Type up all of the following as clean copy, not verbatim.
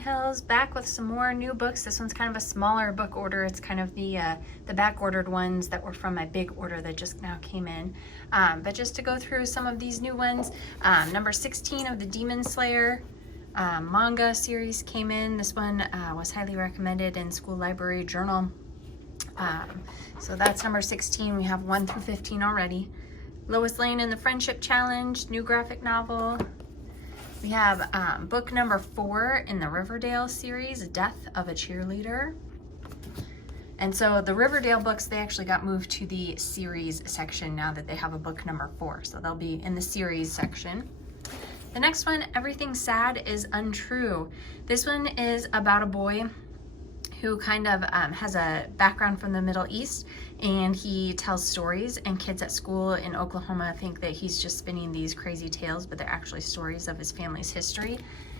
Hills, back with some more new books. This one's kind of a smaller book order. It's kind of the back ordered ones that were from my big order that just now came in. But just to go through some of these new ones, number 16 of the Demon Slayer manga series came in. This one was highly recommended in School Library Journal. So that's number 16. We have 1 through 15 already. Lois Lane and the Friendship Challenge, new graphic novel. We have book number 4 in the Riverdale series, Death of a Cheerleader. And so the Riverdale books, they actually got moved to the series section now that they have a book number 4. So they'll be in the series section. The next one, Everything Sad, is Untrue. This one is about a boy who kind of has a background from the Middle East, and he tells stories, and kids at school in Oklahoma think that he's just spinning these crazy tales, but they're actually stories of his family's history.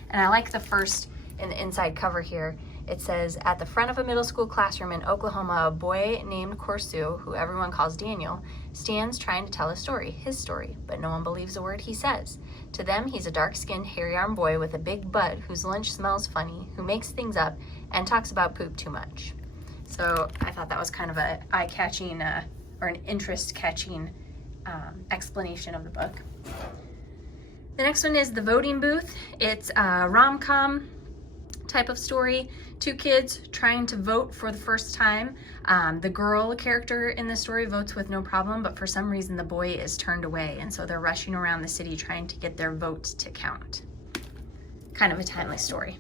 And I like the first in the inside cover here. It says, at the front of a middle school classroom in Oklahoma, a boy named Corsu, who everyone calls Daniel, stands trying to tell a story, his story, but no one believes a word he says. To them, he's a dark-skinned, hairy-armed boy with a big butt whose lunch smells funny, who makes things up, and talks about poop too much. So I thought that was kind of an eye-catching or an interest-catching explanation of the book. The next one is The Voting Booth. It's a rom-com type of story. 2 kids trying to vote for the first time. The girl character in the story votes with no problem, but for some reason the boy is turned away, and so they're rushing around the city trying to get their votes to count. Kind of a timely story.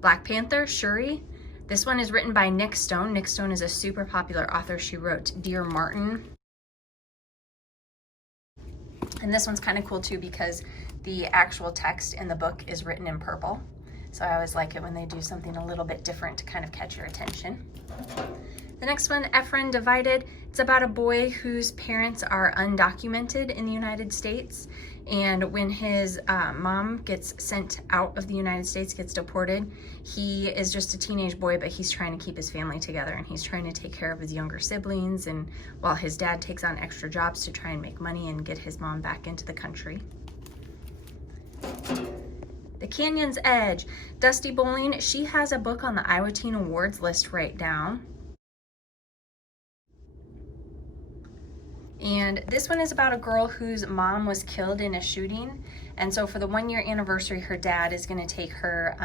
Black Panther, Shuri. This one is written by Nick Stone. Nick Stone is a super popular author. She wrote Dear Martin. And this one's kind of cool too because the actual text in the book is written in purple. So I always like it when they do something a little bit different to kind of catch your attention. The next one, Efren Divided. It's about a boy whose parents are undocumented in the United States. And when his mom gets sent out of the United States, gets deported, he is just a teenage boy, but he's trying to keep his family together, and he's trying to take care of his younger siblings, and while his dad takes on extra jobs to try and make money and get his mom back into the country. The Canyon's Edge. Dusty Bowling, she has a book on the Iowa Teen Awards list right now. And this one is about a girl whose mom was killed in a shooting. And so for the 1-year anniversary, her dad is gonna take her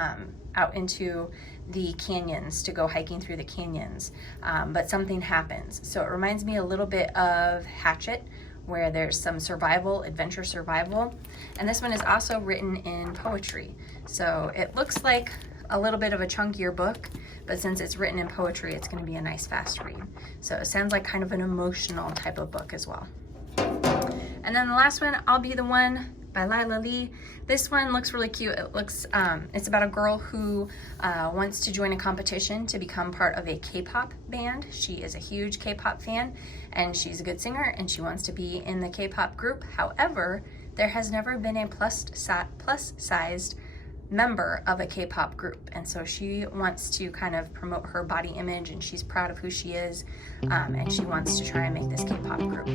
out into the canyons to go hiking through the canyons. But something happens. So it reminds me a little bit of Hatchet, where there's some survival, adventure survival. And this one is also written in poetry. So it looks like a little bit of a chunkier book, but since it's written in poetry, it's gonna be a nice fast read. So it sounds like kind of an emotional type of book as well. And then the last one, I'll Be the One by Lila Lee. This one looks really cute. It looks, it's about a girl who wants to join a competition to become part of a K-pop band. She is a huge K-pop fan, and she's a good singer, and she wants to be in the K-pop group. However, there has never been a plus-sized member of a K-pop group, and so she wants to kind of promote her body image, and she's proud of who she is, and she wants to try and make this K-pop group.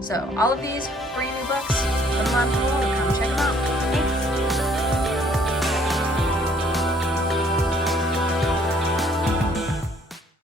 So all of these brand new books, put them on hold, come check them out. Thanks.